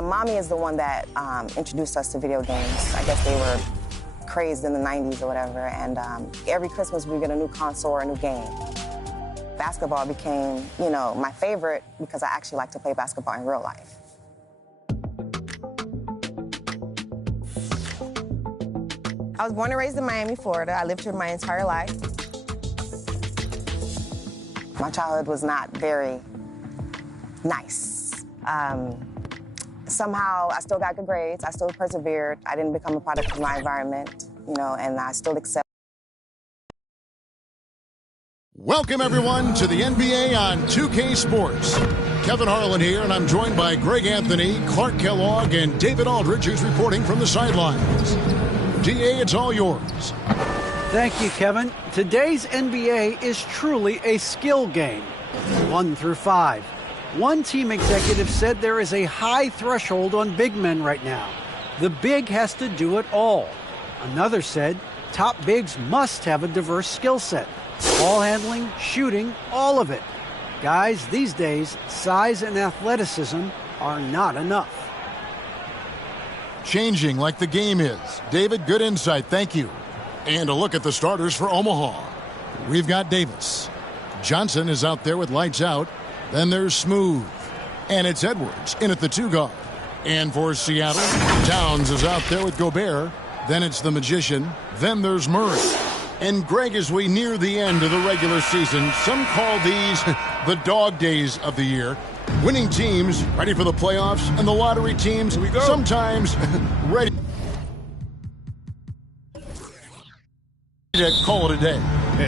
My mommy is the one that introduced us to video games. I guess they were crazed in the 90s or whatever, and every Christmas we get a new console or a new game. Basketball became, my favorite because I actually like to play basketball in real life. I was born and raised in Miami, Florida. I lived here my entire life. My childhood was not very nice. Somehow, I still got good grades. I still persevered. I didn't become a product of my environment, and I still accept. Welcome, everyone, to the NBA on 2K Sports. Kevin Harlan here, and I'm joined by Greg Anthony, Clark Kellogg, and David Aldridge, who's reporting from the sidelines. DA, it's all yours. Thank you, Kevin. Today's NBA is truly a skill game, 1 through 5. One team executive said there is a high threshold on big men right now. The big has to do it all. Another said top bigs must have a diverse skill set. Ball handling, shooting, all of it. Guys, these days, size and athleticism are not enough. Changing like the game is. David, good insight. Thank you. And a look at the starters for Omaha. We've got Davis. Johnson is out there with lights out. Then there's Smooth. And it's Edwards in at the 2 guard. And for Seattle, Towns is out there with Gobert. Then it's the Magician. Then there's Murray. And Greg, as we near the end of the regular season, some call these the dog days of the year. Winning teams ready for the playoffs, and the lottery teams sometimes ready to call it a day.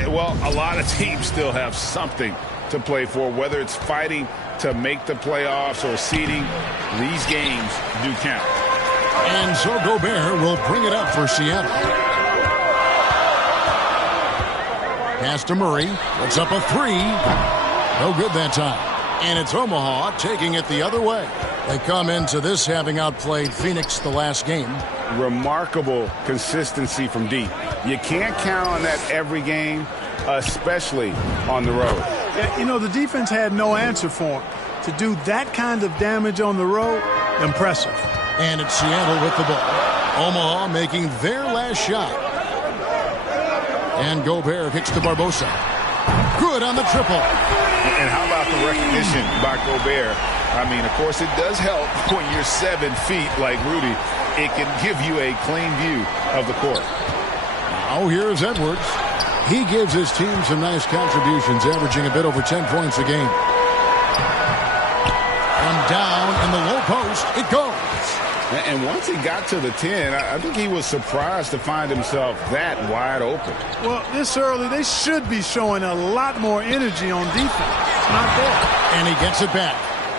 Well, a lot of teams still have something to play for, whether it's fighting to make the playoffs or seeding. These games do count. And so Gobert will bring it up for Seattle. Pass to Murray. Puts up a 3. No good that time. And it's Omaha taking it the other way. They come into this having outplayed Phoenix the last game. Remarkable consistency from deep. You can't count on that every game, especially on the road. Yeah, the defense had no answer for him. To do that kind of damage on the road, impressive. And it's Seattle with the ball. Omaha making their last shot. And Gobert kicks to Barbosa. Good on the triple. And how about the recognition by Gobert? I mean, of course, it does help when you're 7 feet like Rudy. It can give you a clean view of the court. Now here's Edwards. He gives his team some nice contributions, averaging a bit over 10 points a game. And down in the low post, it goes. And once he got to the 10, I think he was surprised to find himself that wide open. Well, this early, they should be showing a lot more energy on defense. It's not there. And he gets it back.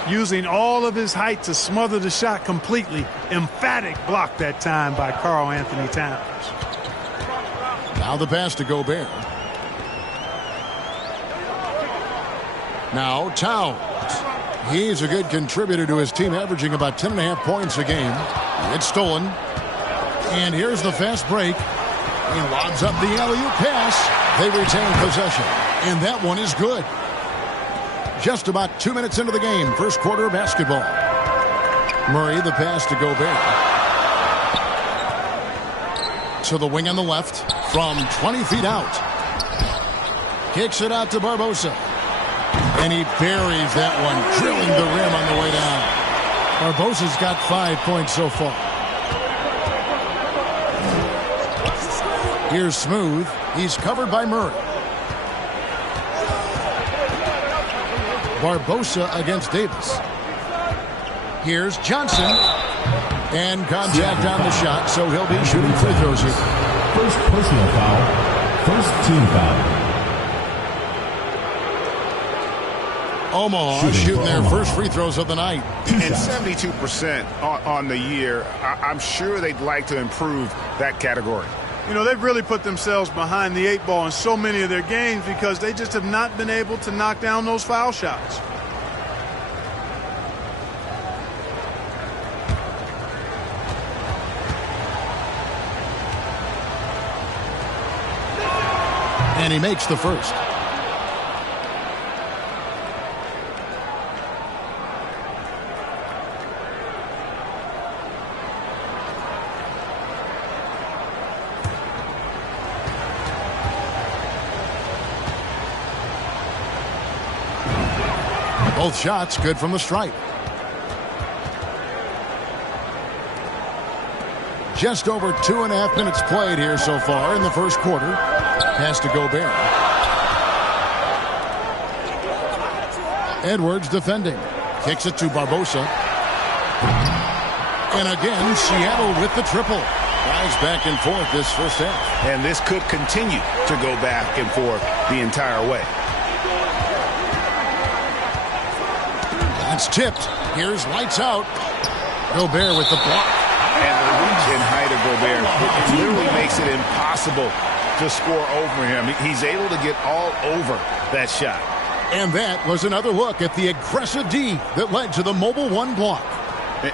Using all of his height to smother the shot completely. Emphatic block that time by Karl Anthony Towns. Now the pass to Gobert. Now Towns. He's a good contributor to his team, averaging about 10.5 points a game. It's stolen. And here's the fast break. He lobs up the alley-oop pass. They retain possession. And that one is good. Just about 2 minutes into the game, first quarter of basketball. Murray, the pass to Gobert. To the wing on the left from 20 feet out. Kicks it out to Barbosa. And he buries that one, drilling the rim on the way down. Barbosa's got 5 points so far. Here's Smooth. He's covered by Murray. Barbosa against Davis. Here's Johnson. And contact on the shot, so he'll be shooting free throws here. First personal foul. First team foul. Omaha shooting their first free throws of the night. And 72% on the year. I'm sure they'd like to improve that category. They've really put themselves behind the 8 ball in so many of their games because they just have not been able to knock down those foul shots. And he makes the first. Both shots good from the stripe. Just over 2.5 minutes played here so far in the first quarter. Pass to Gobert. Edwards defending. Kicks it to Barbosa. And again, Seattle with the triple. Guys back and forth this first half. And this could continue to go back and forth the entire way. That's tipped. Here's lights out. Gobert with the block. And the reach and height of Gobert, it literally makes it impossible to score over him. He's able to get all over that shot. And that was another look at the aggressive D that led to the mobile one block.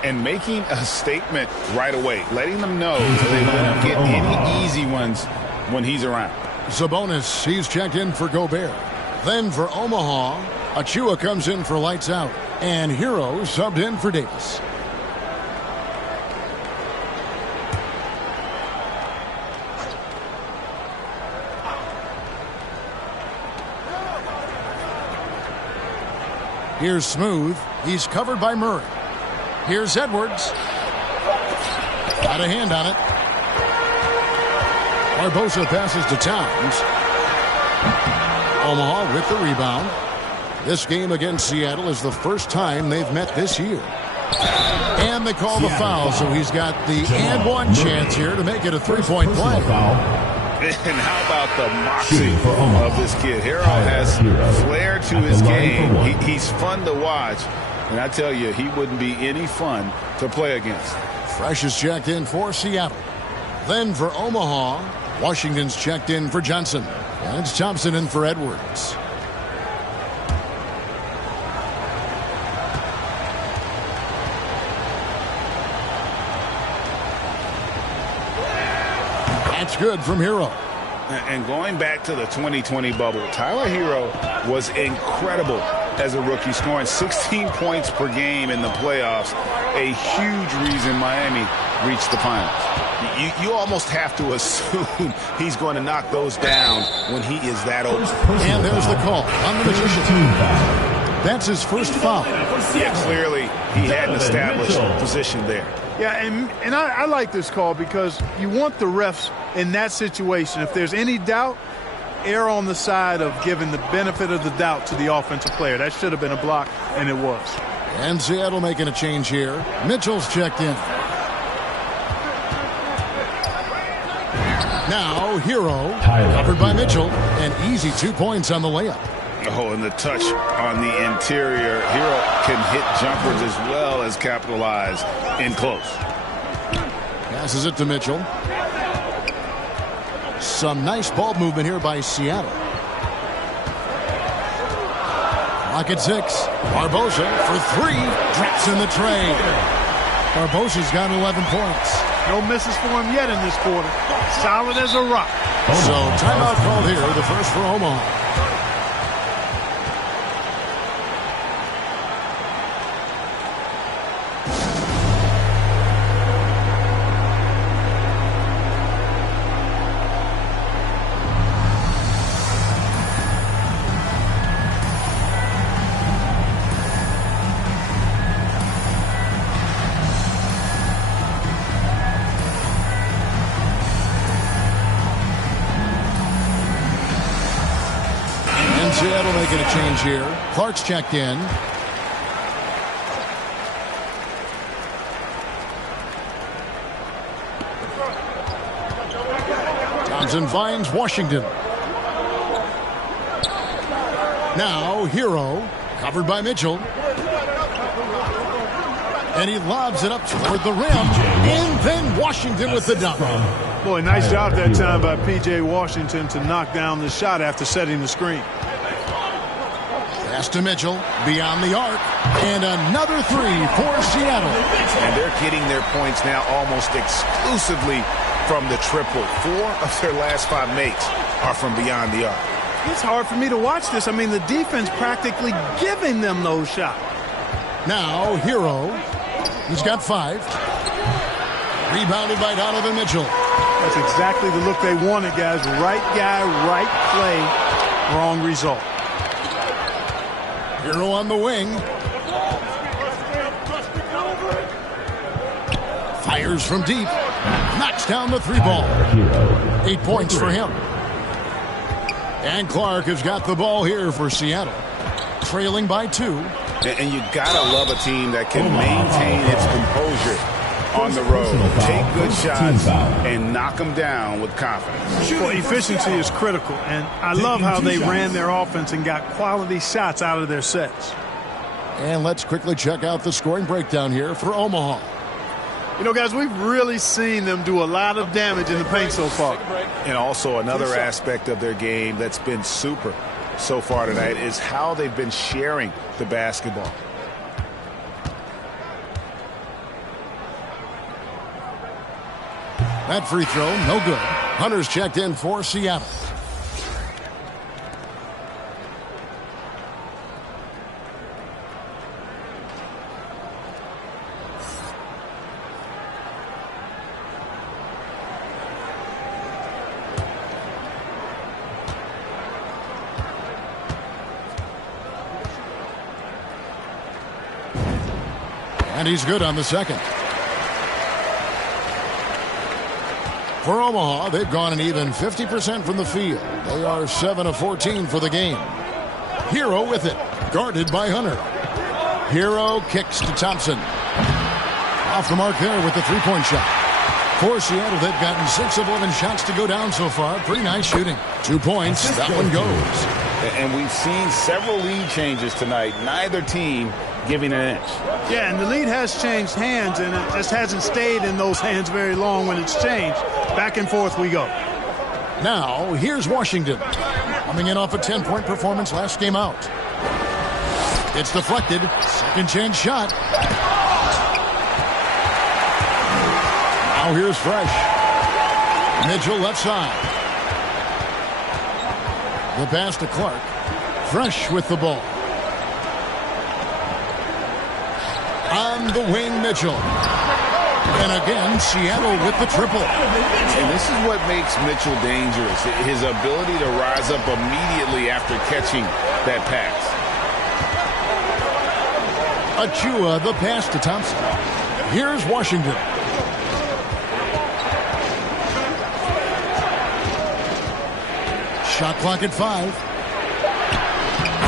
And making a statement right away, letting them know they won't get any easy ones when he's around. Sabonis, he's checked in for Gobert. Then for Omaha, Achua comes in for lights out. And Hero subbed in for Davis. Here's Smooth. He's covered by Murray. Here's Edwards. Got a hand on it. Barbosa passes to Towns. Omaha with the rebound. This game against Seattle is the first time they've met this year. And they call the foul, so he's got the and one chance here to make it a three-point play. And how about the moxie of this kid? Hero has flair to his game. He's fun to watch. And I tell you, he wouldn't be any fun to play against. Fresh is checked in for Seattle. Then for Omaha, Washington's checked in for Johnson. And it's Thompson in for Edwards. That's good from Hero. And going back to the 2020 bubble, Tyler Hero was incredible as a rookie, scoring 16 points per game in the playoffs. A huge reason Miami reached the finals. You almost have to assume he's going to knock those down when he is that open. And there's the call on the Magician. That's his first foul. Yeah, clearly he had an established position there. Yeah, and I like this call because you want the refs in that situation. If there's any doubt, err on the side of giving the benefit of the doubt to the offensive player. That should have been a block, and it was. And Seattle making a change here. Mitchell's checked in. Now Hero, covered by Mitchell, and easy 2 points on the layup. Oh, and the touch on the interior. Hero can hit jumpers as well as capitalize in close. Passes it to Mitchell. Some nice ball movement here by Seattle. Clock at 6. Barbosa for 3. Drops in the tray. Barbosa's got 11 points. No misses for him yet in this quarter. Solid as a rock. So timeout called here, the first for Omaha. Seattle making a change here. Clark's checked in. Thompson finds Washington. Now Hero, covered by Mitchell. And he lobs it up toward the rim. And then Washington with the dunk. Boy, nice job that time by P.J. Washington to knock down the shot after setting the screen. Pass to Mitchell, beyond the arc, and another 3 for Seattle. And they're getting their points now almost exclusively from the triple. 4 of their last 5 makes are from beyond the arc. It's hard for me to watch this. I mean, the defense practically giving them those shots. Now, Hero, he's got 5. Rebounded by Donovan Mitchell. That's exactly the look they wanted, guys. Right guy, right play, wrong result. Hero on the wing. Fires from deep. Knocks down the 3 ball. 8 points for him. And Clark has got the ball here for Seattle. Trailing by 2. And you gotta love a team that can maintain its composure on the road, take good shots, and knock them down with confidence. Well, efficiency is critical, and I love how they ran their offense and got quality shots out of their sets. And let's quickly check out the scoring breakdown here for Omaha. You know, guys, we've really seen them do a lot of damage in the paint so far. And also another aspect of their game that's been super so far tonight is how they've been sharing the basketball. That free throw, no good. Hunter's checked in for Seattle. And he's good on the second. For Omaha, they've gone an even 50% from the field. They are 7 of 14 for the game. Hero with it, guarded by Hunter. Hero kicks to Thompson. Off the mark there with the 3-point shot. For Seattle, they've gotten 6 of 11 shots to go down so far. Pretty nice shooting. 2 points, that one goes. And we've seen several lead changes tonight. Neither team giving an inch. Yeah, and the lead has changed hands, and it just hasn't stayed in those hands very long when it's changed. Back and forth we go. Now, here's Washington. Coming in off a 10-point performance last game out. It's deflected. Second chance shot. Now here's Fresh. Mitchell left side. The pass to Clark. Fresh with the ball. On the wing, Mitchell. And again, Seattle with the triple. And this is what makes Mitchell dangerous. His ability to rise up immediately after catching that pass. Achua, the pass to Thompson. Here's Washington. Shot clock at 5.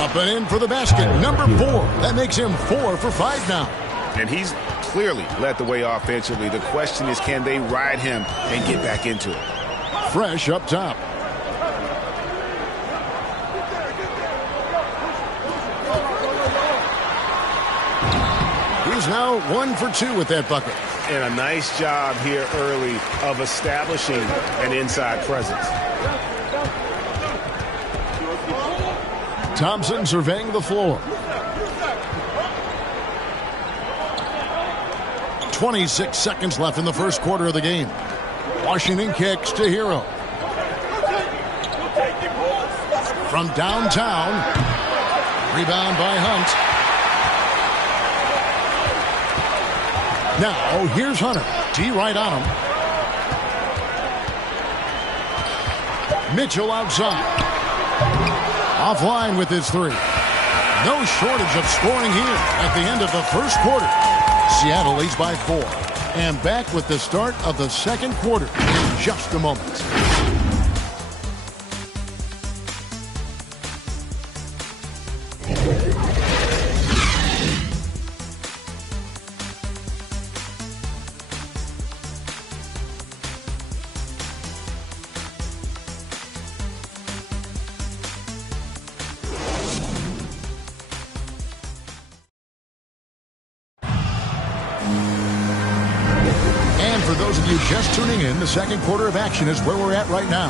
Up and in for the basket. Number 4. That makes him 4 for 5 now. And he's clearly led the way offensively. The question is, can they ride him and get back into it? Fresh up top. He's now 1 for 2 with that bucket. And a nice job here early of establishing an inside presence. Thompson surveying the floor. 26 seconds left in the first quarter of the game. Washington kicks to Hero. From downtown. Rebound by Hunt. Now, here's Hunter. D right on him. Mitchell outside. Offline with his 3. No shortage of scoring here at the end of the first quarter. Seattle leads by 4. And back with the start of the second quarter in just a moment. For those of you just tuning in, the second quarter of action is where we're at right now.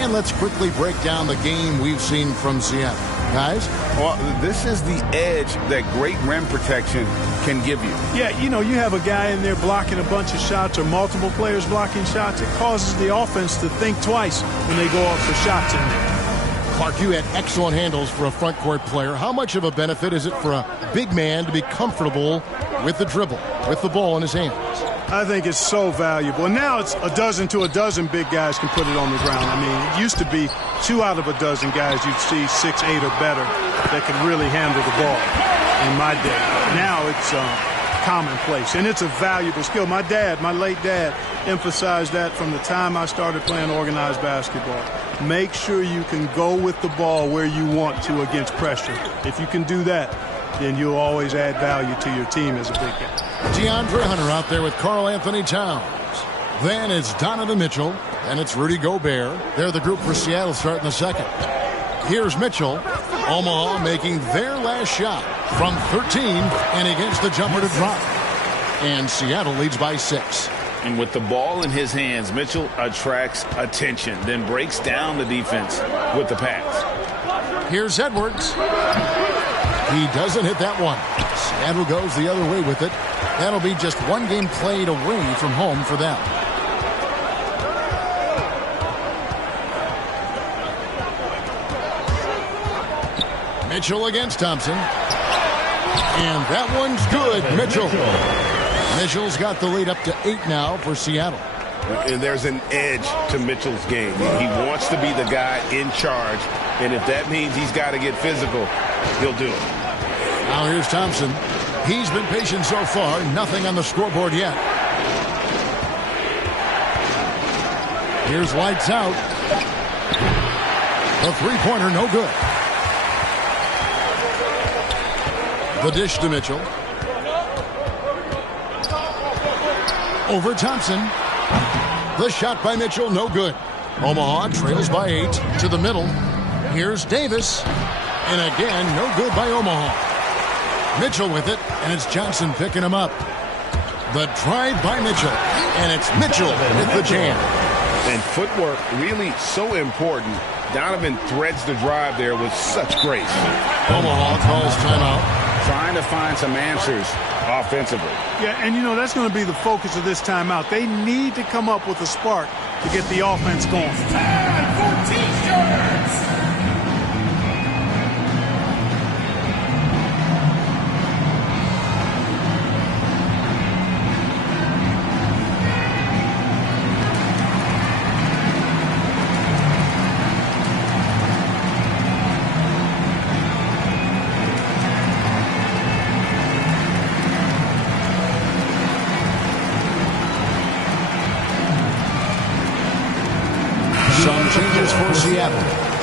And let's quickly break down the game we've seen from Seattle. Guys? Well, this is the edge that great rim protection can give you. Yeah, you know, you have a guy in there blocking a bunch of shots or multiple players blocking shots. It causes the offense to think twice when they go up for shots in there. Clark, you had excellent handles for a front court player. How much of a benefit is it for a big man to be comfortable with the dribble, with the ball in his hands? I think it's so valuable. And now it's a dozen to a dozen big guys can put it on the ground. I mean, it used to be 2 out of a dozen guys you'd see 6, 8 or better that could really handle the ball in my day. Now it's commonplace, and it's a valuable skill. My late dad, emphasized that from the time I started playing organized basketball. Make sure you can go with the ball where you want to against pressure. If you can do that, then you'll always add value to your team as a big guy. DeAndre Hunter out there with Karl Anthony Towns. Then it's Donovan Mitchell, and it's Rudy Gobert. They're the group for Seattle starting the second. Here's Mitchell. Omaha making their last shot from 13, and he gets the jumper to drop. And Seattle leads by 6. And with the ball in his hands, Mitchell attracts attention, then breaks down the defense with the pass. Here's Edwards. He doesn't hit that one. Seattle goes the other way with it. That'll be just one game played away from home for them. Mitchell against Thompson. And that one's good. Mitchell's got the lead up to 8 now for Seattle. And there's an edge to Mitchell's game. He wants to be the guy in charge. And if that means he's got to get physical, he'll do it. Now here's Thompson. He's been patient so far. Nothing on the scoreboard yet. Here's lights out. The three-pointer, no good. The dish to Mitchell. Over Thompson. The shot by Mitchell, no good. Omaha trails by 8 to the middle. Here's Davis. And again, no good by Omaha. Mitchell with it, and it's Johnson picking him up. The drive by Mitchell, and it's Mitchell with the jam. And footwork really so important. Donovan threads the drive there with such grace. Omaha calls timeout. Trying to find some answers offensively. Yeah, and you know, that's going to be the focus of this timeout. They need to come up with a spark to get the offense going. It's time for T-shirts. Some changes for Seattle.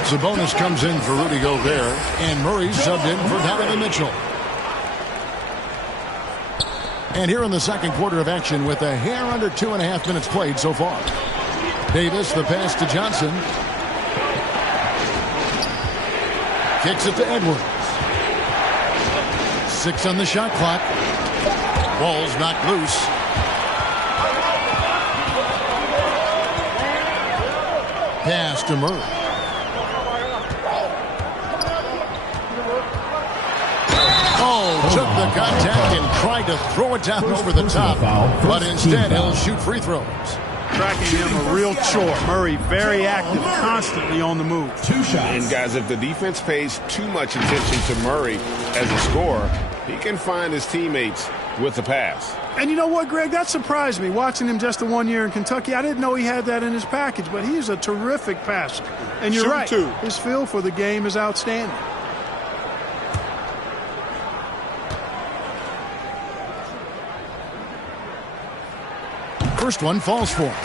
Sabonis comes in for Rudy Gobert, and Murray subbed in for Donovan Mitchell. And here in the second quarter of action with a hair under 2.5 minutes played so far. Davis, the pass to Johnson. Kicks it to Edwards. 6 on the shot clock. Ball's knocked loose. Pass to Murray. Oh, took the contact and tried to throw it down over the top. But instead, he'll shoot free throws. Tracking him a real chore. Murray very active, constantly on the move. 2 shots. And guys, if the defense pays too much attention to Murray as a scorer, he can find his teammates with the pass. And you know what, Greg? That surprised me. Watching him just the 1 year in Kentucky, I didn't know he had that in his package, but he's a terrific passer. And you're right, his feel for the game is outstanding. First one falls for him.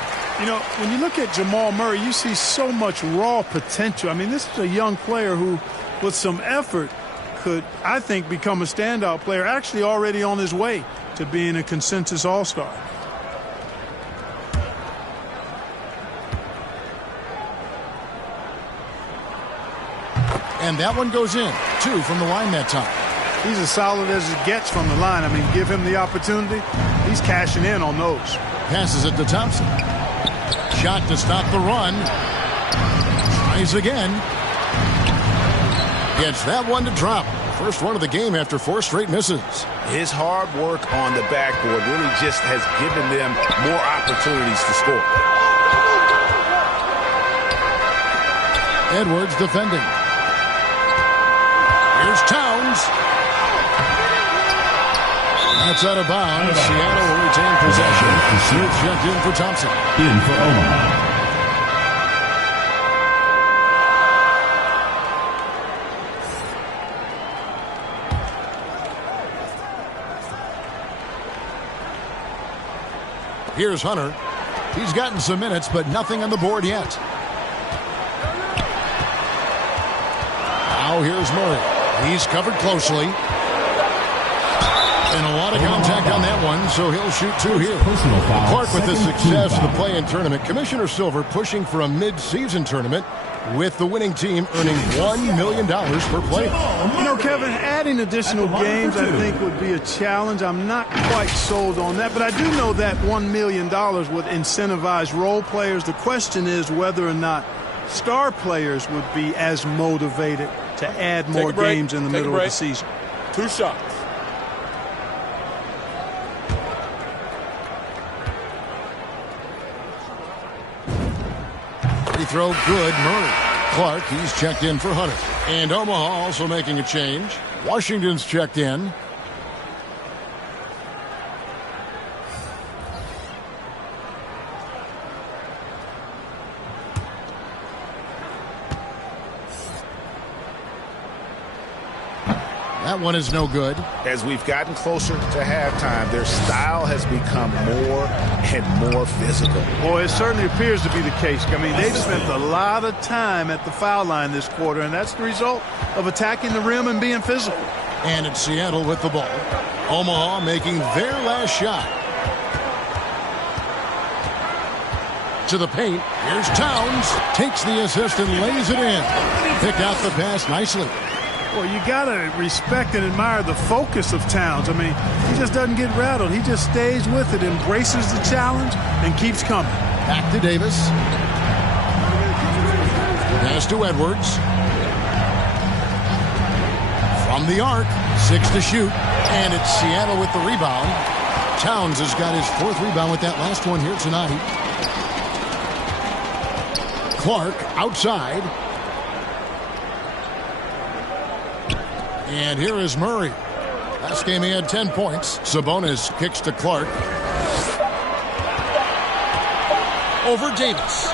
You know, when you look at Jamal Murray, you see so much raw potential. I mean, this is a young player who, with some effort, could, I think, become a standout player, actually already on his way to being a consensus all-star. And that one goes in. 2 from the line that time. He's as solid as it gets from the line. I mean, give him the opportunity. He's cashing in on those. Passes it to Thompson. Shot to stop the run. Tries again. Gets that one to drop. First one of the game after 4 straight misses. His hard work on the backboard really just has given them more opportunities to score. Edwards defending. Here's Towns. That's out of bounds. Seattle will retain possession. Smith checked in for Thompson. In for Omaha. Here's Hunter. He's gotten some minutes, but nothing on the board yet. Now here's Murray. He's covered closely. And a lot of contact on that one, so he'll shoot two here. Clark with the success of the play-in tournament. Commissioner Silver pushing for a mid-season tournament with the winning team earning $1 million per player. You know, Kevin, adding additional games I think would be a challenge. I'm not quite sold on that, but I do know that $1 million would incentivize role players. The question is whether or not star players would be as motivated to add more games in the middle of the season. 2 shots. Free throw good. Murray. Clark, he's checked in for Hunter. And Omaha also making a change. Washington's checked in. That one is no good. As we've gotten closer to halftime, their style has become more and more physical. Boy, it certainly appears to be the case. I mean, they've spent a lot of time at the foul line this quarter, and that's the result of attacking the rim and being physical. And it's Seattle with the ball. Omaha making their last shot. To the paint. Here's Towns. Takes the assist and lays it in. Picked out the pass nicely. Well, you got to respect and admire the focus of Towns. I mean, he just doesn't get rattled. He just stays with it, embraces the challenge, and keeps coming. Back to Davis. Pass to Edwards. From the arc, 6 to shoot. And it's Seattle with the rebound. Towns has got his 4th rebound with that last one here tonight. Clark outside. And here is Murray. Last game he had 10 points. Sabonis kicks to Clark. Over Davis.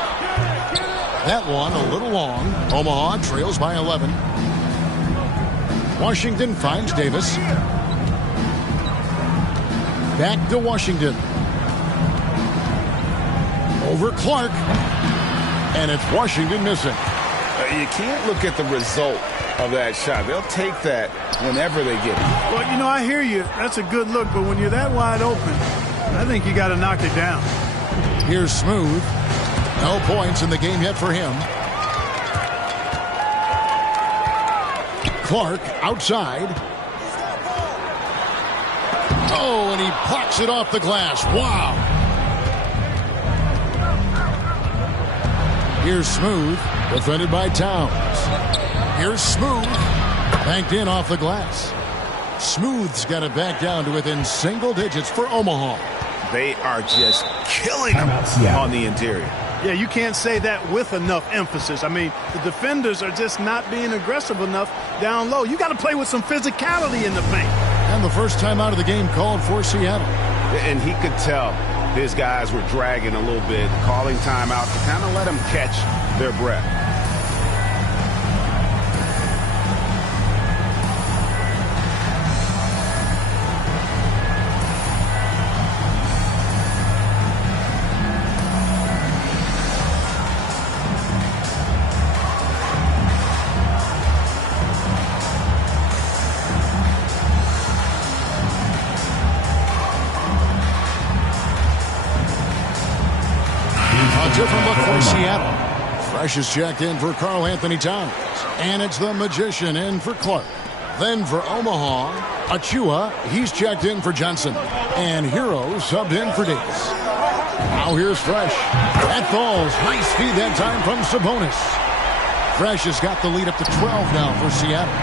That one a little long. Omaha trails by 11. Washington finds Davis. Back to Washington. Over Clark. And it's Washington missing. You can't look at the result of that shot. They'll take that whenever they get it. Well, you know, I hear you. That's a good look, but when you're that wide open, I think you got to knock it down. Here's Smooth. No points in the game yet for him. Clark outside. Oh, and he plucks it off the glass. Wow. Here's Smooth. Defended by Towns. Here's Smooth. Banked in off the glass. Smooth's got it back down to within single digits for Omaha. They are just killing them on the interior. Yeah, you can't say that with enough emphasis. I mean, the defenders are just not being aggressive enough down low. You got to play with some physicality in the paint. And the first time out of the game called for Seattle. And he could tell his guys were dragging a little bit, calling timeout to kind of let them catch their breath. Different look for Seattle. Fresh is checked in for Karl Anthony Towns. And it's the Magician in for Clark. Then for Omaha, Achua, he's checked in for Johnson. And Hero subbed in for Davis. Now here's Fresh. That falls. Nice feed that time from Sabonis. Fresh has got the lead up to 12 now for Seattle.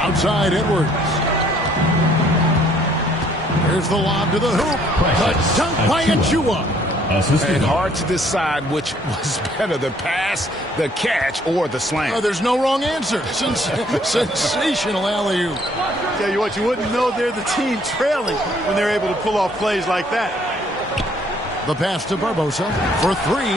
Outside Edwards. Here's the lob to the hoop. The dunk by Achua. And hard to decide which was better, the pass, the catch, or the slam. Oh, there's no wrong answer. Sensational alley-oop. Tell you what, you wouldn't know they're the team trailing when they're able to pull off plays like that. The pass to Barbosa for three.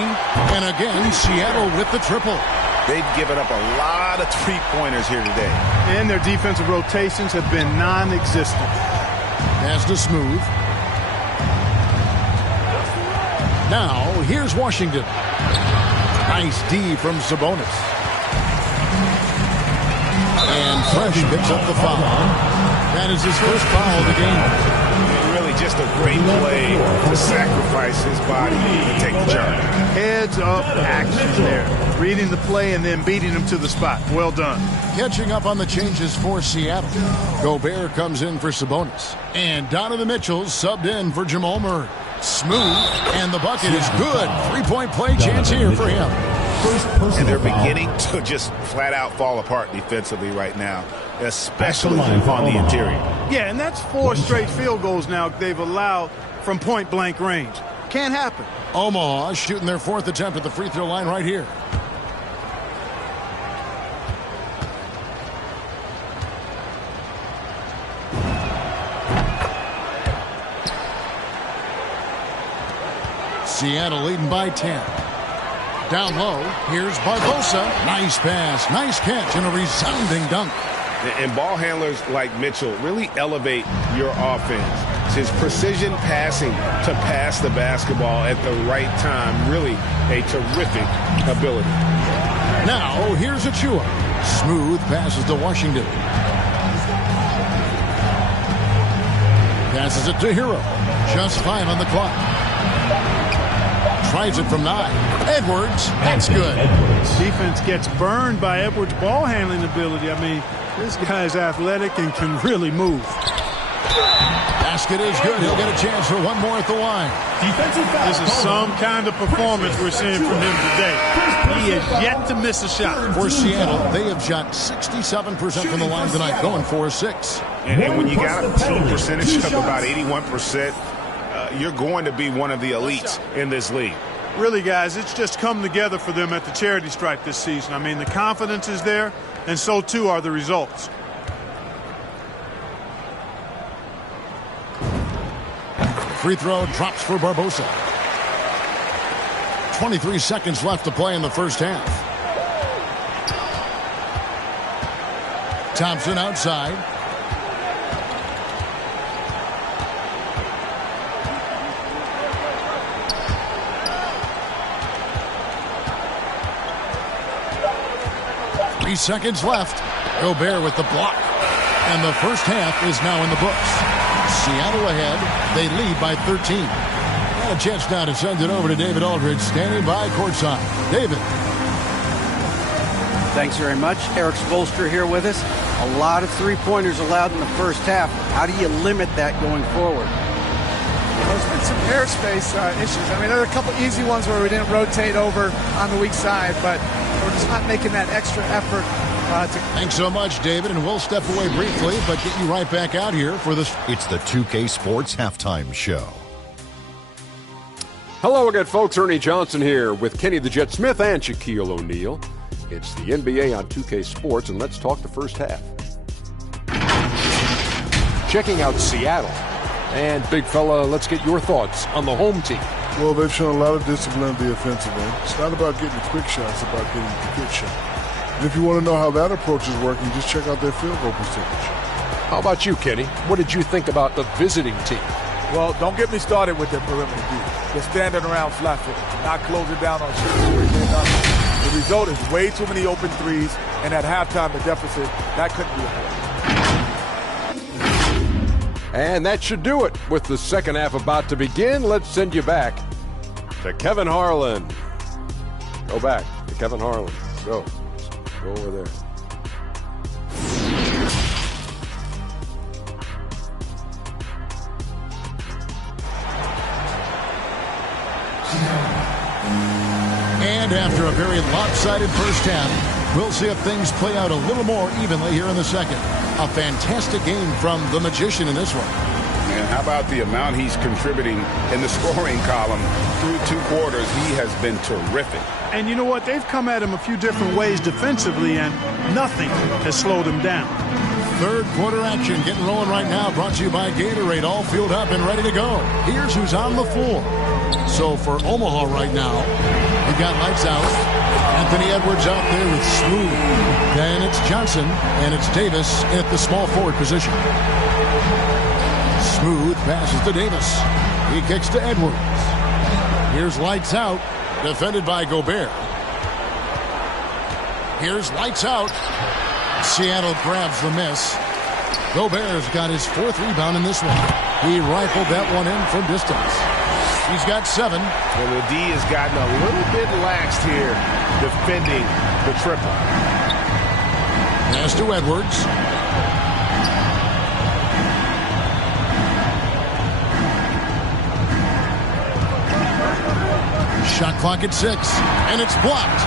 And again, Seattle with the triple. They've given up a lot of three-pointers here today. And their defensive rotations have been non-existent. Pass to Smooth. Now, here's Washington. Nice D from Sabonis. And Fresh picks up the foul. That is his first foul of the game. Really just a great play to sacrifice his body and take the charge. Heads-up action there. Reading the play and then beating him to the spot. Well done. Catching up on the changes for Seattle. Gobert comes in for Sabonis. And Donovan Mitchell subbed in for Jamal Murray. Smooth, and the bucket is good. Three-point play chance here for him. And they're beginning to just flat-out fall apart defensively right now, especially on the interior. Yeah, and that's 4 straight field goals now they've allowed from point-blank range. Can't happen. Omaha shooting their 4th attempt at the free throw line right here. Seattle leading by 10. Down low, here's Barbosa. Nice pass, nice catch, and a resounding dunk. And ball handlers like Mitchell really elevate your offense. His precision passing to pass the basketball at the right time, really a terrific ability. Now, here's Achua. Smooth passes to Washington. Passes it to Hero. Just 5 on the clock. Tries it from 9. Edwards, that's good. Defense gets burned by Edwards' ball handling ability. I mean, this guy's athletic and can really move. Basket is good. He'll get a chance for one more at the line. This is some kind of performance we're seeing from him today. He has yet to miss a shot. For Seattle, they have shot 67% from the line tonight, going 4-6. And when you got a team percentage of about 81%, you're going to be one of the elites in this league. Really, guys, it's just come together for them at the charity stripe this season. I mean, the confidence is there, and so too are the results. Free throw drops for Barbosa. 23 seconds left to play in the first half. Thompson outside. Seconds left. Gobert with the block. And the first half is now in the books. Seattle ahead. They lead by 13. And a chance now to send it over to David Aldridge, standing by courtside. David. Thanks very much. Eric Spoelstra here with us. A lot of three-pointers allowed in the first half. How do you limit that going forward? There's been some airspace issues. I mean, there are a couple easy ones where we didn't rotate over on the weak side, but we're just not making that extra effort. Thanks so much, David, and we'll step away briefly, but get you right back out here for this. It's the 2K Sports Halftime Show. Hello again, folks. Ernie Johnson here with Kenny the Jet Smith and Shaquille O'Neal. It's the NBA on 2K Sports, and let's talk the first half. Checking out Seattle. And, big fella, let's get your thoughts on the home team. Well, they've shown a lot of discipline on the offensive end. It's not about getting a quick shot, it's about getting a good shot. And if you want to know how that approach is working, just check out their field goal percentage. How about you, Kenny? What did you think about the visiting team? Well, don't get me started with their perimeter D. They're standing around flat-footed, not closing down on shooters. The result is way too many open threes, and at halftime, the deficit, that couldn't be avoided. And that should do it. With the second half about to begin, let's send you back to Kevin Harlan. Go back to Kevin Harlan. Go over there. And after a very lopsided first half, we'll see if things play out a little more evenly here in the second. A fantastic game from the Magician in this one. And how about the amount he's contributing in the scoring column through 2 quarters? He has been terrific. And you know what? They've come at him a few different ways defensively, and nothing has slowed him down. Third quarter action getting rolling right now, brought to you by Gatorade, all fueled up and ready to go. Here's who's on the floor. So for Omaha right now, we've got lights out. Anthony Edwards out there with Smooth. Then it's Johnson, and it's Davis at the small forward position. Smooth passes to Davis. He kicks to Edwards. Here's lights out, defended by Gobert. Here's lights out. Seattle grabs the miss. Gobert's got his 4th rebound in this one. He rifled that one in from distance. He's got 7. Well, the D has gotten a little bit laxed here defending the triple. Pass to Edwards. Shot clock at 6, and it's blocked.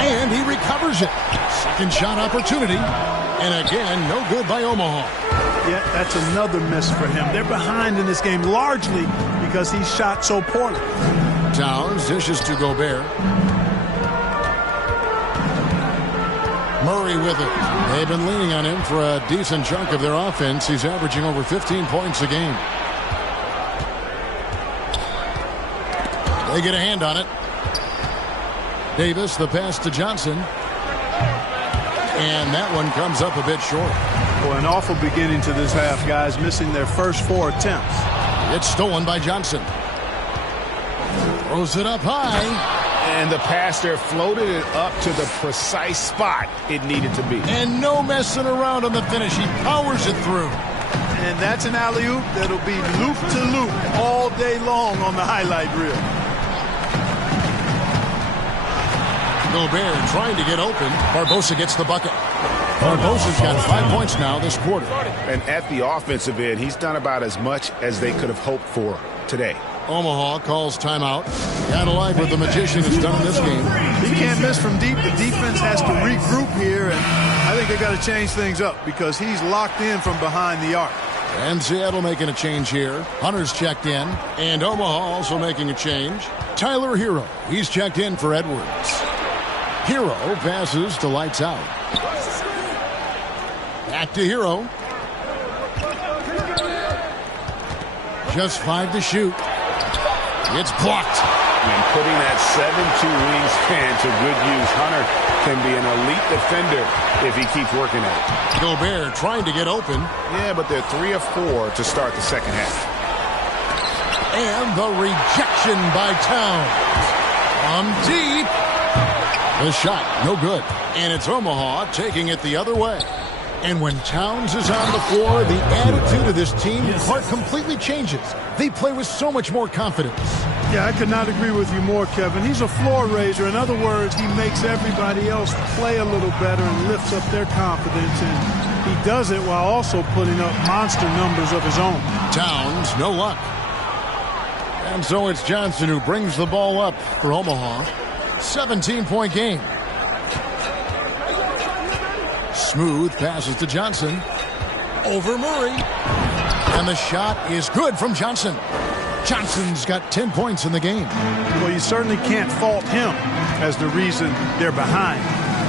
And he recovers it. Second shot opportunity. And again, no good by Omaha. Yeah, that's another miss for him. They're behind in this game largely because he shot so poorly. Towns dishes to Gobert. Murray with it. They've been leaning on him for a decent chunk of their offense. He's averaging over 15 points a game. They get a hand on it. Davis, the pass to Johnson. And that one comes up a bit short. Well, an awful beginning to this half, guys, missing their first 4 attempts. It's stolen by Johnson. Throws it up high. And the passer floated it up to the precise spot it needed to be. And no messing around on the finish. He powers it through. And that's an alley-oop that'll be loop-to-loop all day long on the highlight reel. Gobert trying to get open. Barbosa gets the bucket. Barbosa's got 5 points now this quarter. And at the offensive end, he's done about as much as they could have hoped for today. Omaha calls timeout. Kind of like what the Magician has done in this game. He can't miss from deep. The defense has to regroup here, and I think they got to change things up because he's locked in from behind the arc. And Seattle making a change here. Hunter's checked in, and Omaha also making a change. Tyler Hero, he's checked in for Edwards. Hero passes to lights out. Back to Hero. Just 5 to shoot. It's blocked. And putting that 7'2" wingspan to good use. Hunter can be an elite defender if he keeps working at it. Gobert trying to get open. Yeah, but they're 3 of 4 to start the second half. And the rejection by Towns. From deep. The shot, no good. And it's Omaha taking it the other way. And when Towns is on the floor, the attitude of this team completely changes. They play with so much more confidence. Yeah, I could not agree with you more, Kevin. He's a floor raiser. In other words, he makes everybody else play a little better and lifts up their confidence. And he does it while also putting up monster numbers of his own. Towns, no luck. And so it's Johnson who brings the ball up for Omaha. 17-point game. Smooth passes to Johnson. Over Murray. And the shot is good from Johnson. Johnson's got 10 points in the game. Well, you certainly can't fault him as the reason they're behind.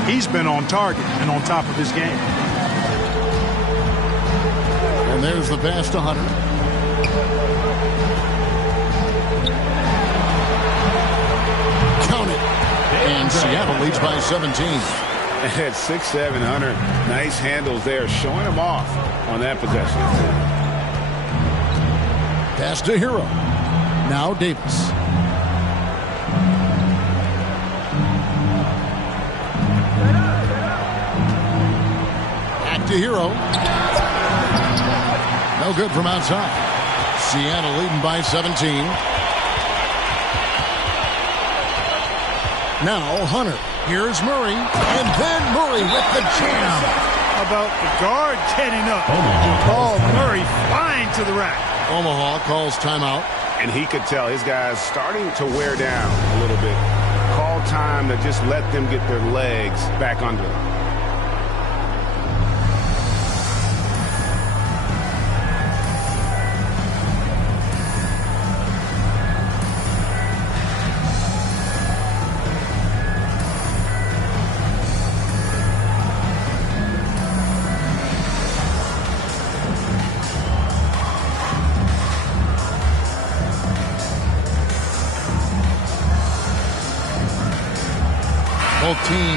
He's been on target and on top of his game. And there's the pass to Hunter. Count it. And Seattle leads by 17. At 6'7", Hunter, nice handles there, showing him off on that possession. Pass to Hero. Now Davis. Back to Hero. No good from outside. Seattle leading by 17. Now Hunter. Here's Murray. And then Murray with the jam. How about the guard getting up? Oh, Murray flying to the rack. Omaha calls timeout. And he could tell his guys starting to wear down a little bit. Call time to just let them get their legs back under them.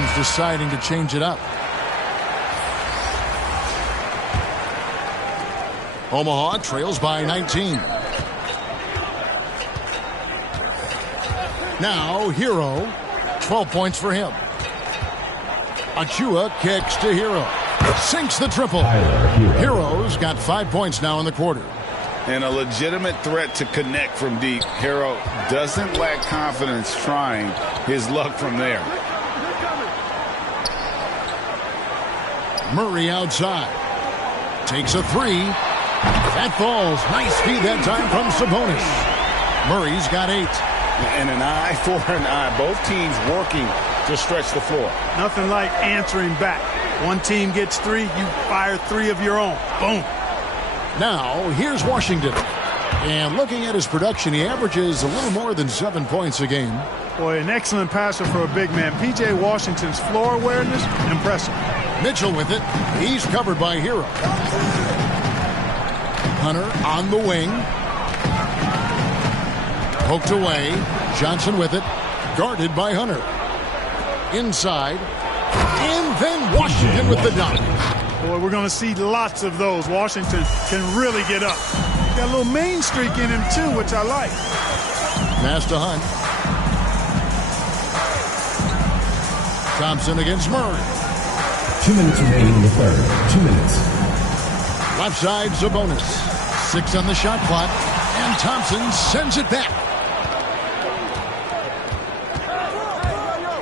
teams deciding to change it up. Omaha trails by 19. Now Hero, 12 points for him. Achua kicks to Hero. Sinks the triple. Hero's got 5 points now in the quarter. And a legitimate threat to connect from deep. Hero doesn't lack confidence trying his luck from there. Murray outside. Takes a three. That falls. Nice feed that time from Sabonis. Murray's got 8. And an eye for an eye. Both teams working to stretch the floor. Nothing like answering back. One team gets 3, you fire 3 of your own. Boom. Now, here's Washington. And looking at his production, he averages a little more than 7 points a game. Boy, an excellent passer for a big man. P.J. Washington's floor awareness, impressive. Mitchell with it. He's covered by Hero. Hunter on the wing. Poked away. Johnson with it. Guarded by Hunter. Inside. And then Washington with the dunk. Boy, we're going to see lots of those. Washington can really get up. Got a little main streak in him, too, which I like. Pass to Hunt. Thompson against Murray. 2 minutes remaining in the third. 2 minutes. Left side, Sabonis. 6 on the shot clock. And Thompson sends it back.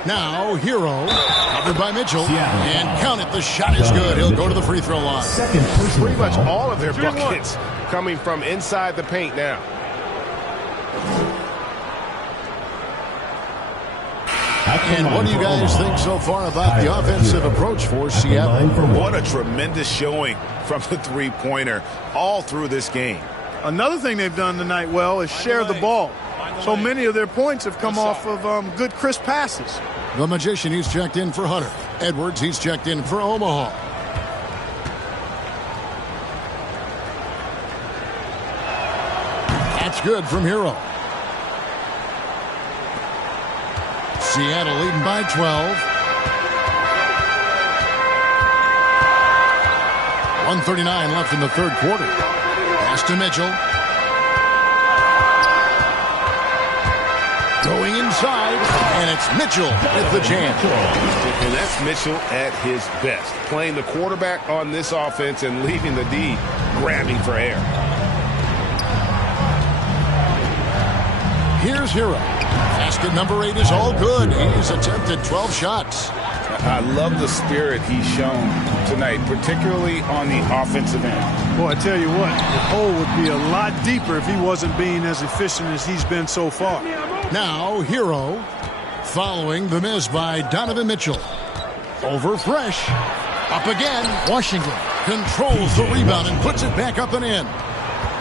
Now, Hero, covered by Mitchell, and count it, the shot is good. He'll go to the free throw line. Pretty much all of their buckets coming from inside the paint now. And what do you guys think so far about the offensive approach for Seattle? What a tremendous showing from the three-pointer all through this game. Another thing they've done tonight well is share the ball. So many of their points have come off of good, crisp passes. The Magician, he's checked in for Hunter. Edwards, he's checked in for Omaha. That's good from Hero. Seattle leading by 12. 1:39 left in the third quarter. Pass to Mitchell. Going inside, and it's Mitchell with the jam. And that's Mitchell at his best. Playing the quarterback on this offense and leaving the D grabbing for air. Here's Hero. Basket number 8 is all good. He's attempted 12 shots. I love the spirit he's shown tonight, particularly on the offensive end. Boy, I tell you what, the hole would be a lot deeper if he wasn't being as efficient as he's been so far. Now, Hero, following the miss by Donovan Mitchell. Over Fresh. Up again. Washington controls the rebound and puts it back up and in.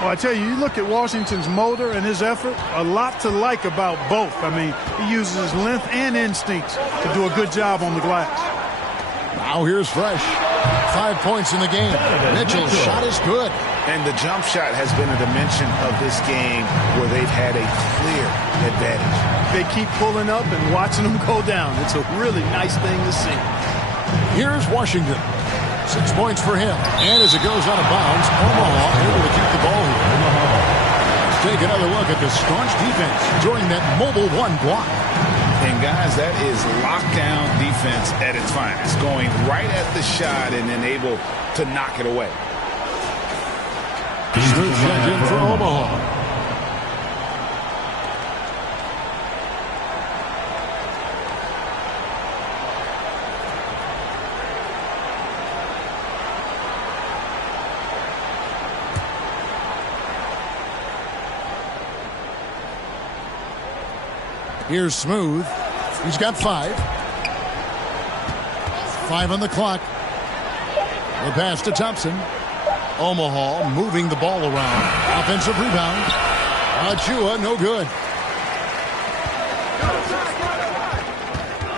Well, I tell you, you look at Washington's motor and his effort, a lot to like about both. I mean, he uses his length and instincts to do a good job on the glass. Now here's Fresh. 5 points in the game. Mitchell's shot is good. And the jump shot has been a dimension of this game where they've had a clear advantage. They keep pulling up and watching them go down. It's a really nice thing to see. Here's Washington. 6 points for him. And as it goes out of bounds, Omaha able to keep the ball here. Let's take another look at the staunch defense during that mobile one block. And guys, that is lockdown defense at its finest. Going right at the shot and then able to knock it away. Smooth check in for Omaha. Here's Smooth. He's got 5. 5 on the clock. The pass to Thompson. Omaha moving the ball around. Offensive rebound. Achua, no good.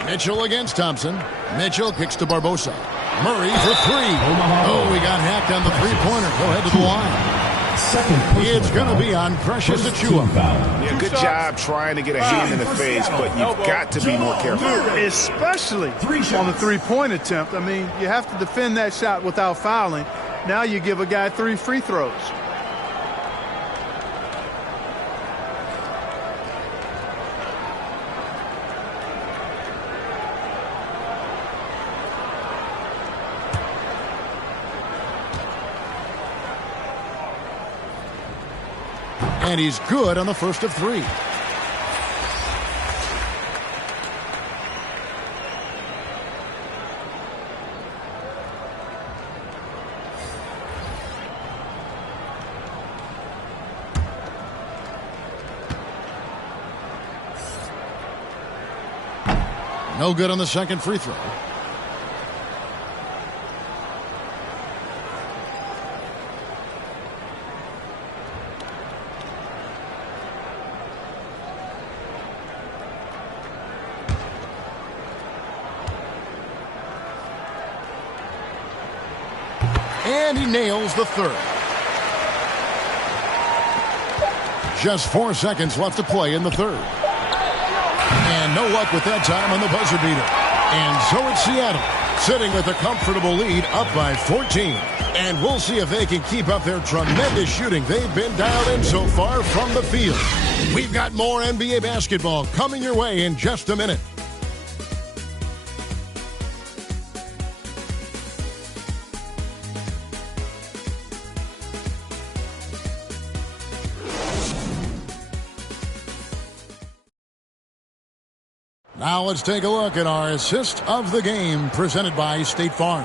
Mitchell against Thompson. Mitchell kicks to Barbosa. Murray for 3. Oh, we got hacked on the three-pointer. Go ahead to the line. It's going to be on Precious Achiuwa. Yeah, good job trying to get a hand in the face, but you've got to be more careful. Especially on the three-point attempt. I mean, you have to defend that shot without fouling. Now you give a guy 3 free throws. And he's good on the first of 3. No good on the second free throw. And he nails the third. Just 4 seconds left to play in the third. And no luck with that time on the buzzer beater. And so it's Seattle, sitting with a comfortable lead, up by 14. And we'll see if they can keep up their tremendous shooting they've been dialed in so far from the field. We've got more NBA basketball coming your way in just a minute. Now let's take a look at our assist of the game presented by State Farm.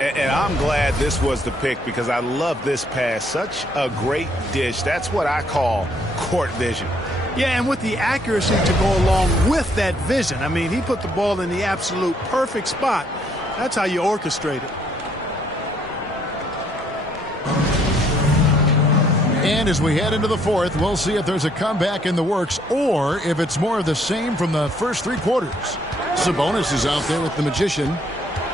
And I'm glad this was the pick because I love this pass. Such a great dish. That's what I call court vision. Yeah, and with the accuracy to go along with that vision. I mean, he put the ball in the absolute perfect spot. That's how you orchestrate it. And as we head into the fourth, we'll see if there's a comeback in the works or if it's more of the same from the first 3 quarters. Sabonis is out there with the Magician.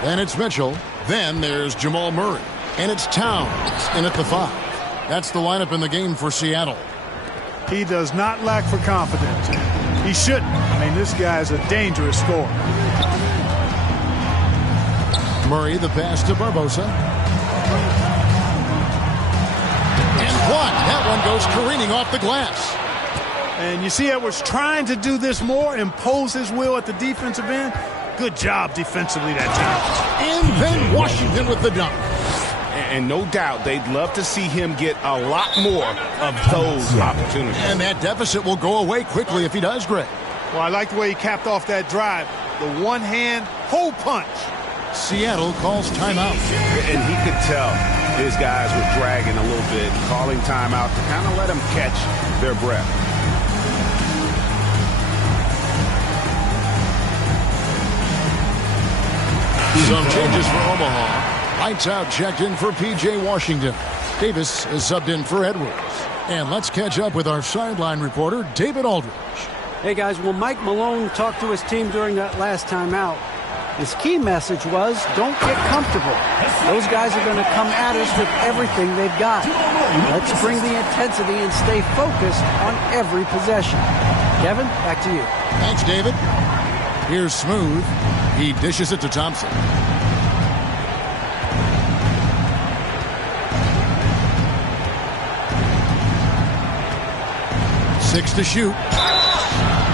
Then it's Mitchell. Then there's Jamal Murray. And it's Towns in at the 5. That's the lineup in the game for Seattle. He does not lack for confidence. He shouldn't. I mean, this guy's a dangerous scorer. Murray, the pass to Barbosa. That one goes careening off the glass. And you see Edwards trying to do this more, impose his will at the defensive end. Good job defensively that time. And then Washington with the dunk. And no doubt they'd love to see him get a lot more of those opportunities. And that deficit will go away quickly if he does, Greg. Well, I like the way he capped off that drive. The one-hand hole punch. Seattle calls timeout. And he could tell his guys were dragging a little bit, calling timeout to kind of let them catch their breath. Some changes for Omaha. Lights out checked in for P.J. Washington. Davis is subbed in for Edwards. And let's catch up with our sideline reporter, David Aldridge. Hey, guys, well, Mike Malone talked to his team during that last timeout. His key message was, don't get comfortable. Those guys are going to come at us with everything they've got. Let's bring the intensity and stay focused on every possession. Kevin, back to you. Thanks, David. Here's Smooth. He dishes it to Thompson. Six to shoot.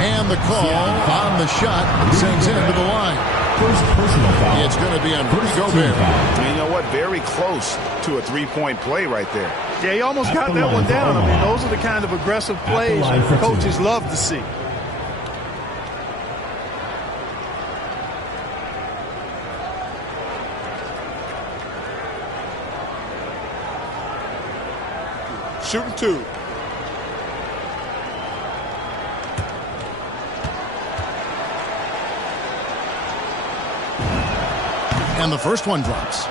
And the call on the shot sends him to the line. First personal foul. It's going to be on Rudy Gobert. And you know what? Very close to a three-point play right there. Yeah, he almost got that one down. I mean, those are the kind of aggressive plays coaches love to see. Shooting 2. And the first one drops.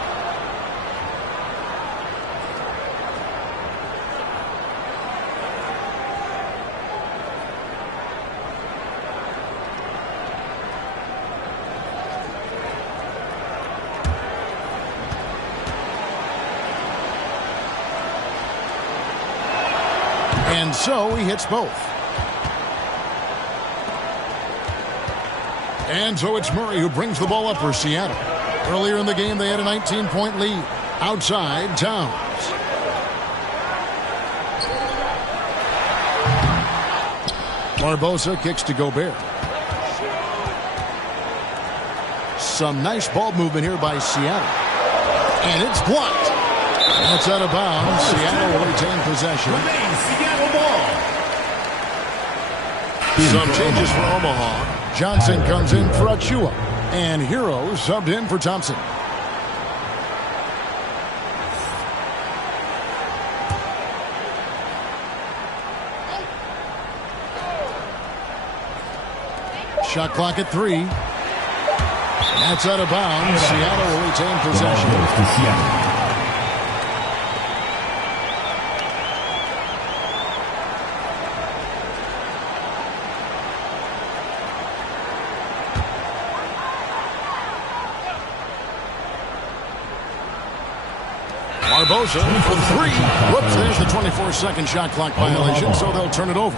And so he hits both. And so it's Murray who brings the ball up for Seattle. Earlier in the game, they had a 19-point lead. Outside, Towns. Barbosa kicks to Gobert. Some nice ball movement here by Seattle. And it's blocked. That's out of bounds. Seattle will retain possession. Seattle ball. Some changes for Omaha. Johnson comes in for Achua. And Hero subbed in for Thompson. Shot clock at 3. That's out of bounds. Seattle will retain possession. Barbosa for 3. Whoops, there's the 24-second shot clock violation, so they'll turn it over.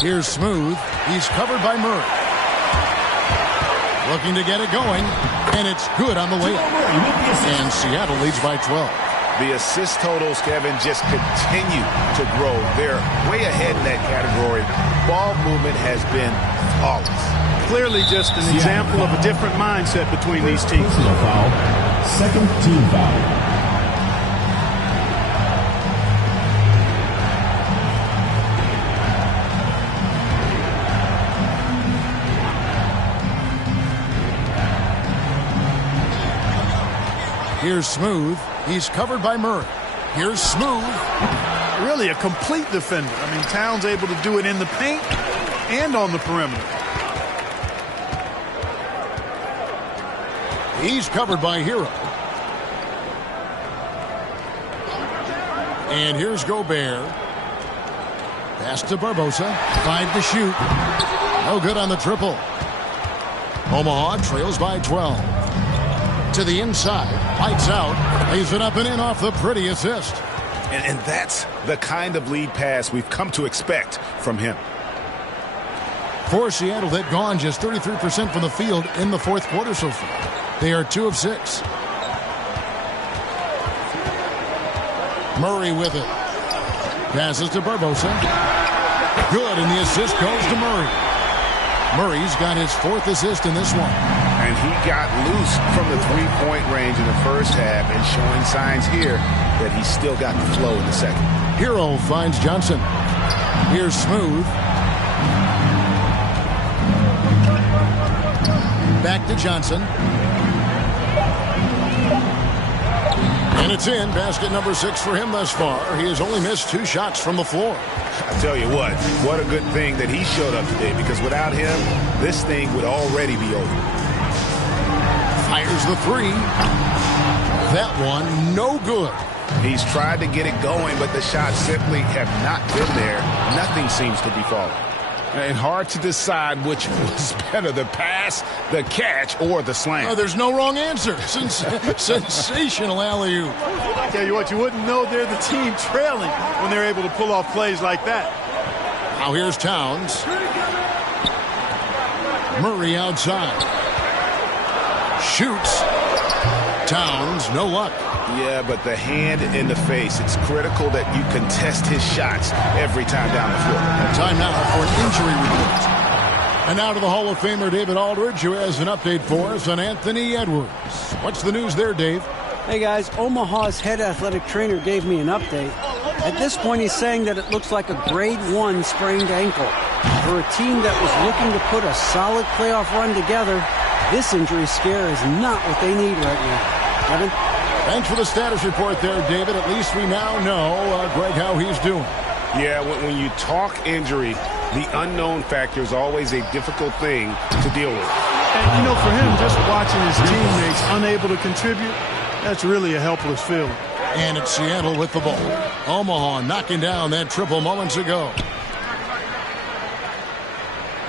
Here's Smooth. He's covered by Murray. Looking to get it going, and it's good on the layup. And Seattle leads by 12. The assist totals, Kevin, just continue to grow. They're way ahead in that category. Ball movement has been flawless. Clearly just an example of a different mindset between these teams. Personal foul. Second team foul. Here's Smooth. He's covered by Murray. Here's Smooth. Really a complete defender. I mean, Towns able to do it in the paint and on the perimeter. He's covered by Hero. And here's Gobert. Pass to Barbosa. 5 to shoot. No good on the triple. Omaha trails by 12. To the inside. Lights out. Lays it up and in off the pretty assist. And that's the kind of lead pass we've come to expect from him. For Seattle, they've gone just 33% from the field in the fourth quarter so far. They are 2 of 6. Murray with it. Passes to Barbosa. Good, and the assist goes to Murray. Murray's got his 4th assist in this one. And he got loose from the three-point range in the first half and showing signs here that he's still got the flow in the second. Hero finds Johnson. Here's Smooth. Back to Johnson. And it's in. Basket number 6 for him thus far. He has only missed 2 shots from the floor. I tell you what a good thing that he showed up today, because without him, this thing would already be over. Fires the 3. That one, no good. He's tried to get it going, but the shots simply have not been there. Nothing seems to be falling. And hard to decide which was better, the pass, the catch, or the slam. Oh, there's no wrong answer. Sensational alley-oop. I tell you what, you wouldn't know they're the team trailing when they're able to pull off plays like that. Now here's Towns. Murray outside. Shoots. Towns, no luck. Yeah, but the hand in the face, it's critical that you contest his shots every time down the floor. Time now for an injury report. And now to the Hall of Famer David Aldridge, who has an update for us on Anthony Edwards. What's the news there, Dave? Hey, guys, Omaha's head athletic trainer gave me an update. At this point, he's saying that it looks like a grade 1 sprained ankle. For a team that was looking to put a solid playoff run together, this injury scare is not what they need right now. Kevin? Thanks for the status report there, David. At least we now know, Greg, how he's doing. Yeah, when you talk injury, the unknown factor is always a difficult thing to deal with. And, you know, for him, just watching his teammates unable to contribute, that's really a helpless feeling. And it's Seattle with the ball. Omaha knocking down that triple moments ago.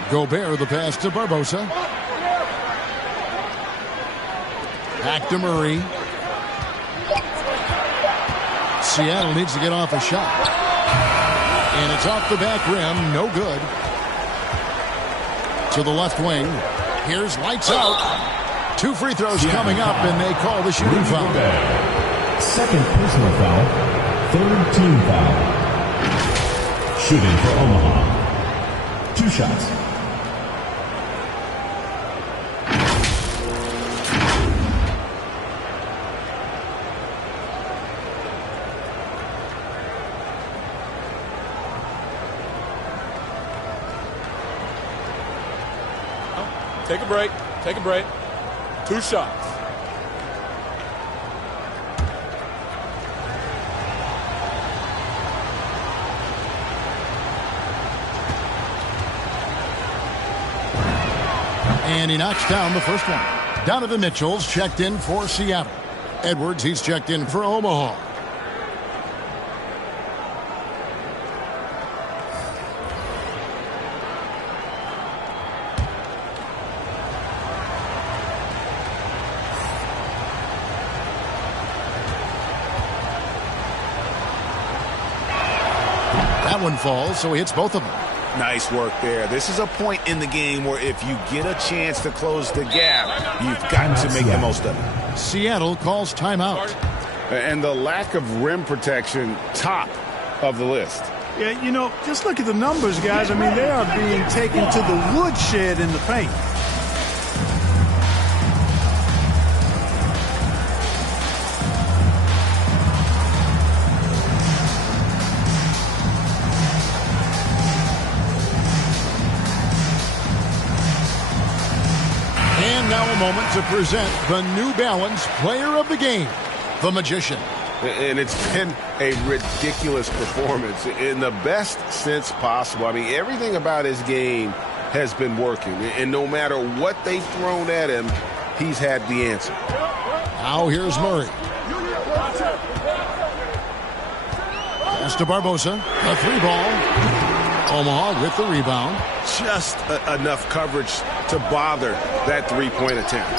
Gobert, the pass to Barbosa. Back to Murray. Seattle needs to get off a shot. And it's off the back rim. No good. To the left wing. Here's lights out. 2 free throws coming up, and they call the shooting foul. Second personal foul. Third team foul. Shooting for Omaha. 2 shots. Take a break. Take a break. 2 shots. And he knocks down the first one. Donovan Mitchell's checked in for Seattle. Edwards, he's checked in for Omaha. That one falls, so he hits both of them. Nice work there. This is a point in the game where if you get a chance to close the gap, you've got to make the most of it. Seattle calls timeout. And the lack of rim protection, top of the list. Yeah, you know, just look at the numbers, guys. I mean, they are being taken to the woodshed in the paint. Now a moment to present the New Balance Player of the Game, the Magician. And it's been a ridiculous performance in the best sense possible. I mean, everything about his game has been working. And no matter what they've thrown at him, he's had the answer. Now here's Murray. Pass to Barbosa. A 3-ball. Omaha with the rebound. Just enough coverage to bother that 3-point attempt.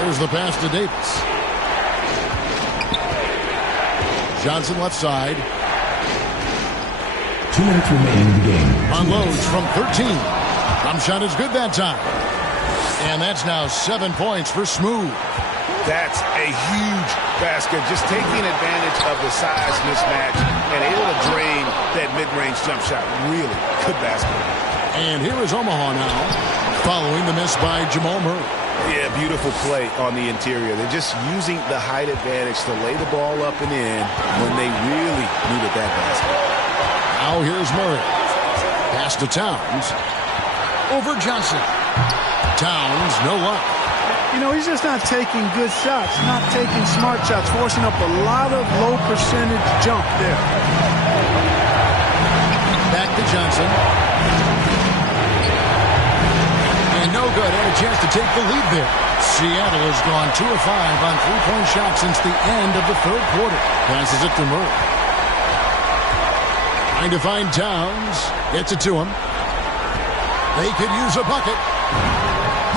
There's the pass to Davis. Johnson left side. 2 minutes remaining in the game. Unloads from 13. Jump shot is good that time. And that's now 7 points for Smooth. That's a huge basket. Just taking advantage of the size mismatch and able to drain that mid-range jump shot. Really good basket. And here is Omaha now, following the miss by Jamal Murray. Yeah, beautiful play on the interior. They're just using the height advantage to lay the ball up and in when they really needed that basket. Now here's Murray. Pass to Towns. Over Johnson. Towns, no luck. You know, he's just not taking good shots, not taking smart shots, forcing up a lot of low percentage jump there. Back to Johnson. And no good. Had a chance to take the lead there. Seattle has gone 2 of 5 on 3-point shots since the end of the third quarter. Passes it to Murray. Trying to find Towns. Gets it to him. They could use a bucket.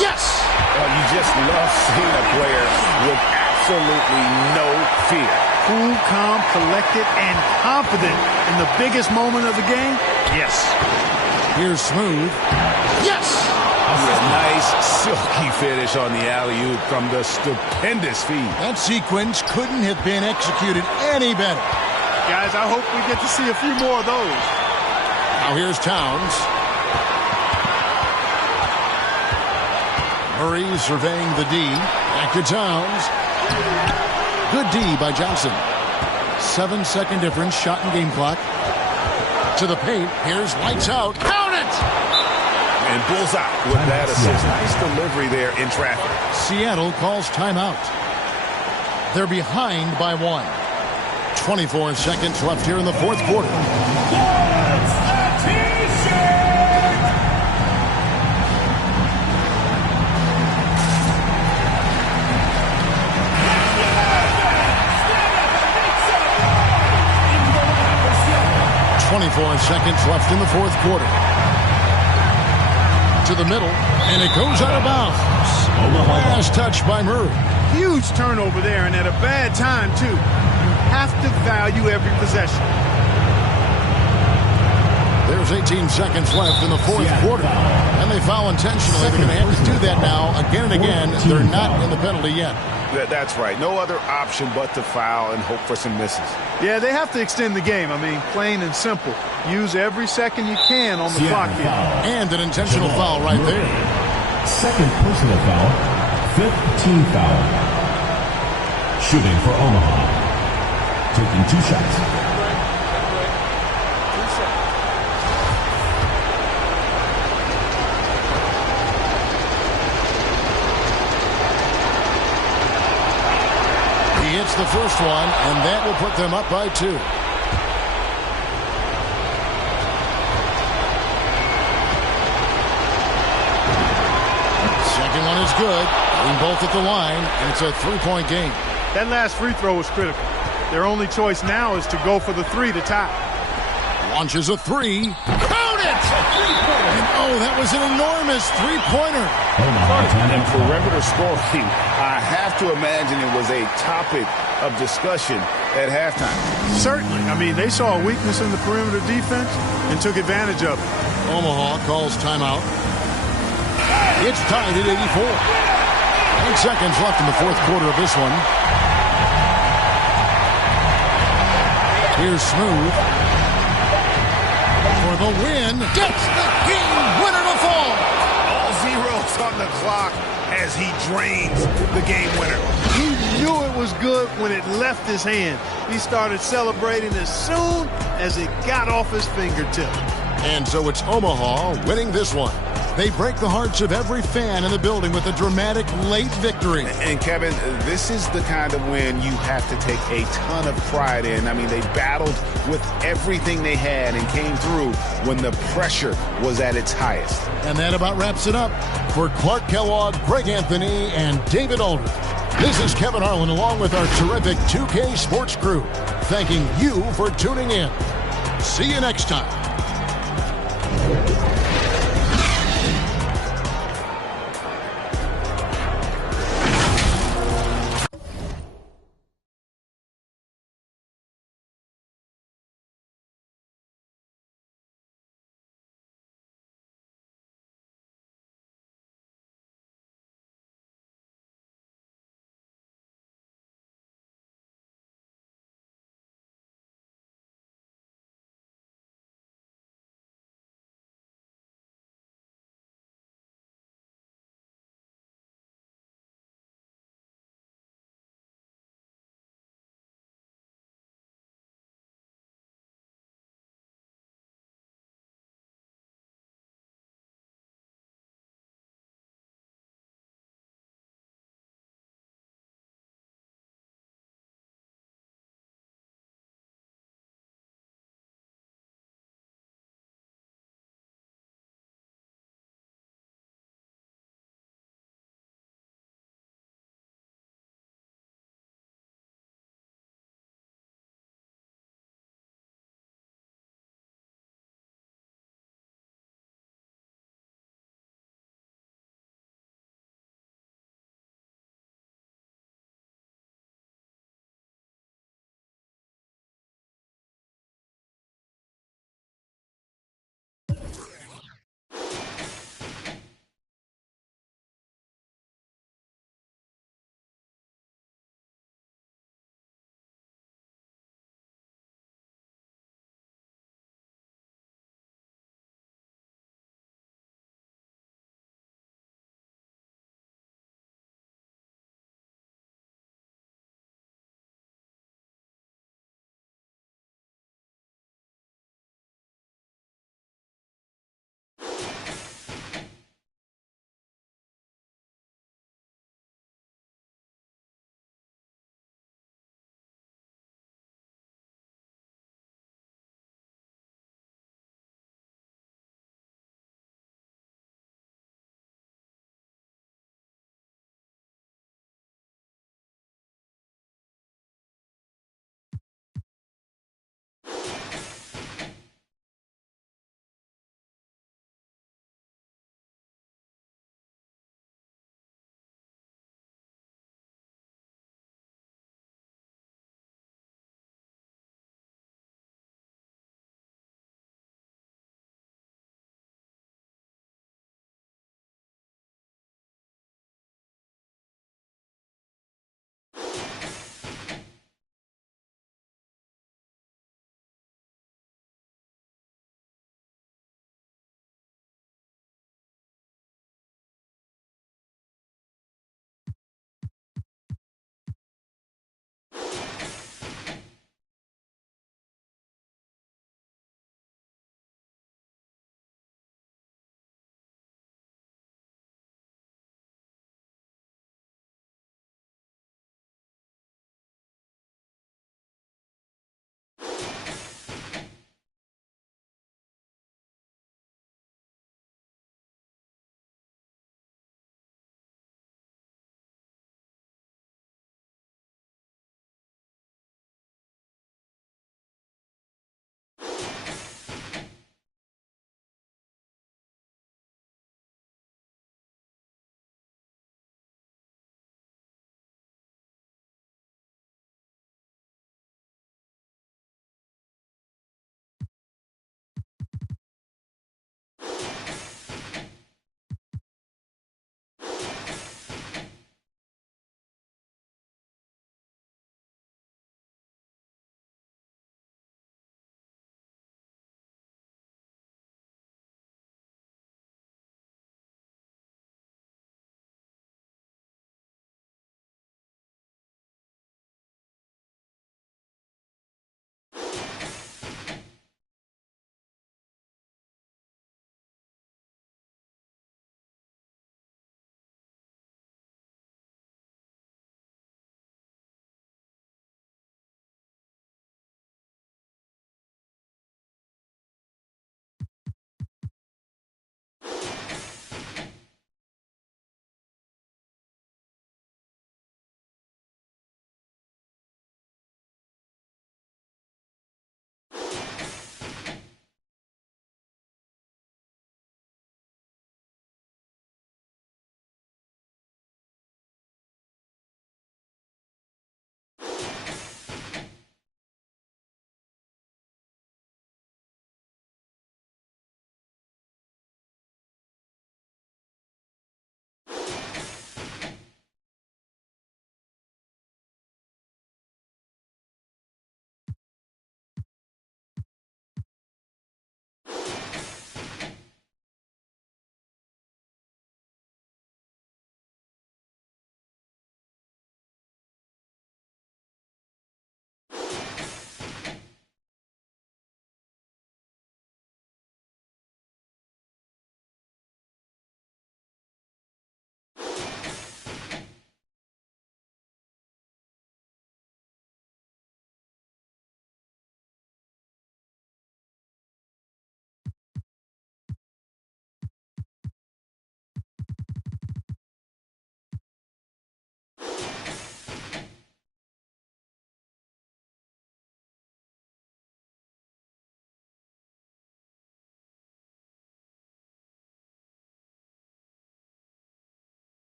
Yes! Well, you just love seeing a player with absolutely no fear. Cool, calm, collected, and confident in the biggest moment of the game. Yes. Here's Smooth. Yes! A nice, silky finish on the alley-oop from the stupendous feed. That sequence couldn't have been executed any better. Guys, I hope we get to see a few more of those. Now here's Towns. Murray surveying the D. Back to Towns. Good D by Johnson. 7-second difference, shot and game clock. To the paint. Here's lights out. Count it! And bullseye with that assist. Nice delivery there in traffic. Seattle calls timeout. They're behind by 1. 24 seconds left here in the fourth quarter. Seconds left in the fourth quarter. to the middle, and it goes out of bounds. Last touch by Murray. Huge turnover there, and at a bad time, too. You have to value every possession. There's 18 seconds left in the fourth quarter. And they foul intentionally. They're going to have to do that now again and again. They're not in the penalty yet. That's right. No other option but to foul and hope for some misses. Yeah, they have to extend the game. I mean, plain and simple. Use every second you can on the clock here. And an intentional foul right there. Second personal foul, fifth team foul. Shooting for Omaha. Taking 2 shots. He hits the first one, and that will put them up by 2. Second one is good. Getting both at the line, and it's a 3-point game. That last free throw was critical. Their only choice now is to go for the 3 to tie. Launches a 3. Count it! And oh, that was an enormous three-pointer. And perimeter scoring, I have to imagine it was a topic of discussion at halftime. Certainly. I mean, they saw a weakness in the perimeter defense and took advantage of it. Omaha calls timeout. It's tied at 84. 8 seconds left in the fourth quarter of this one. Here's Smooth. For the win. Gets the game winner to fall. All zeros on the clock as he drains the game winner. He knew it was good when it left his hand. He started celebrating as soon as it got off his fingertip. And so it's Omaha winning this one. They break the hearts of every fan in the building with a dramatic late victory. And Kevin, this is the kind of win you have to take a ton of pride in. I mean, they battled with everything they had and came through when the pressure was at its highest. And that about wraps it up. For Clark Kellogg, Greg Anthony, and David Aldridge, this is Kevin Harlan along with our terrific 2K Sports crew, thanking you for tuning in. See you next time.